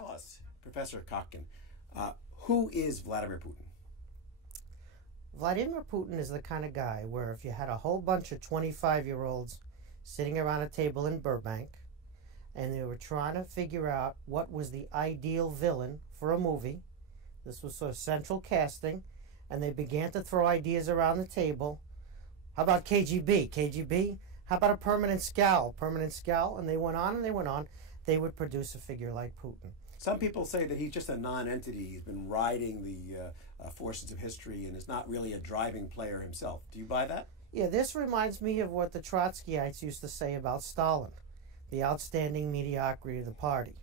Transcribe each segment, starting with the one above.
tell us, Professor Kotkin, who is Vladimir Putin? Vladimir Putin is the kind of guy where if you had a whole bunch of 25-year-olds sitting around a table in Burbank and they were trying to figure out what was the ideal villain for a movie, this was sort of central casting, and they began to throw ideas around the table. How about KGB? KGB? How about a permanent scowl? Permanent scowl? And they went on and they went on. They would produce a figure like Putin. Some people say that he's just a non-entity. He's been riding the forces of history and is not really a driving player himself. Do you buy that? Yeah, this reminds me of what the Trotskyites used to say about Stalin, the outstanding mediocrity of the party.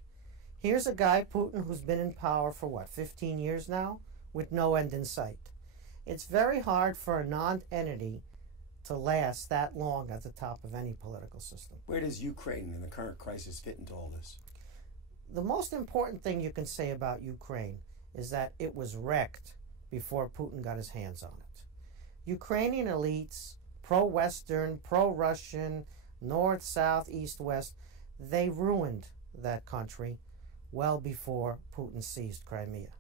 Here's a guy, Putin, who's been in power for, what, 15 years now, with no end in sight. It's very hard for a non-entity to last that long at the top of any political system. Where does Ukraine and the current crisis fit into all this? The most important thing you can say about Ukraine is that it was wrecked before Putin got his hands on it. Ukrainian elites, pro-Western, pro-Russian, north, south, east, west, they ruined that country well before Putin seized Crimea.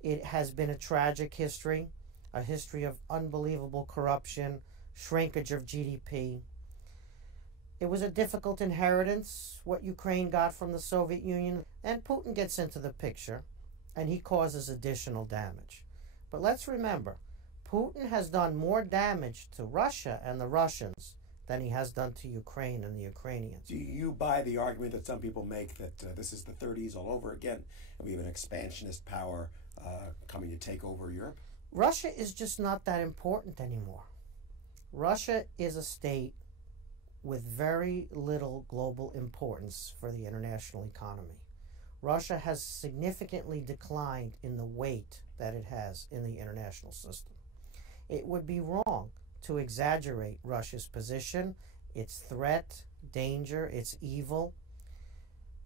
It has been a tragic history, a history of unbelievable corruption, shrinkage of GDP. It was a difficult inheritance, what Ukraine got from the Soviet Union, and Putin gets into the picture, and he causes additional damage. But let's remember, Putin has done more damage to Russia and the Russians than he has done to Ukraine and the Ukrainians. Do you buy the argument that some people make that this is the 30s all over again, and we have an expansionist power coming to take over Europe? Russia is just not that important anymore. Russia is a state with very little global importance for the international economy. Russia has significantly declined in the weight that it has in the international system. It would be wrong to exaggerate Russia's position, its threat, danger, its evil.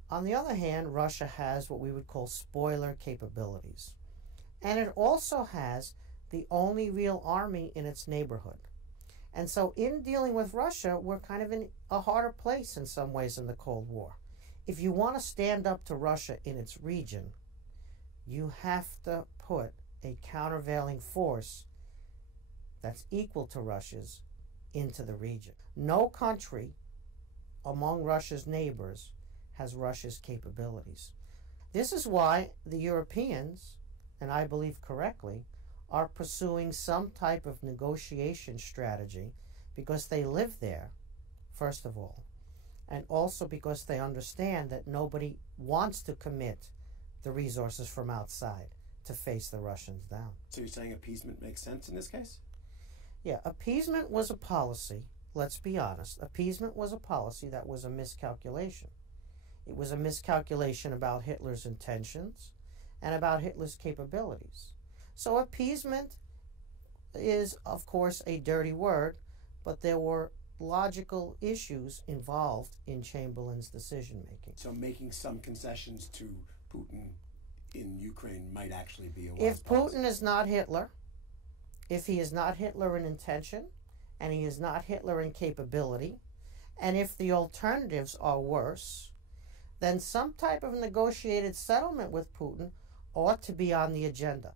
On the other hand, Russia has what we would call spoiler capabilities. And it also has the only real army in its neighborhood. And so in dealing with Russia, we're kind of in a harder place in some ways in the Cold War. If you want to stand up to Russia in its region, you have to put a countervailing force that's equal to Russia's into the region. No country among Russia's neighbors has Russia's capabilities. This is why the Europeans, and I believe correctly, are pursuing some type of negotiation strategy because they live there, first of all, and also because they understand that nobody wants to commit the resources from outside to face the Russians down. So you're saying appeasement makes sense in this case? Yeah, appeasement was a policy, let's be honest. Appeasement was a policy that was a miscalculation. It was a miscalculation about Hitler's intentions and about Hitler's capabilities. So appeasement is, of course, a dirty word, but there were logical issues involved in Chamberlain's decision-making. So making some concessions to Putin in Ukraine might actually be a wise If policy. Putin is not Hitler, if he is not Hitler in intention, and he is not Hitler in capability, and if the alternatives are worse, then some type of negotiated settlement with Putin ought to be on the agenda.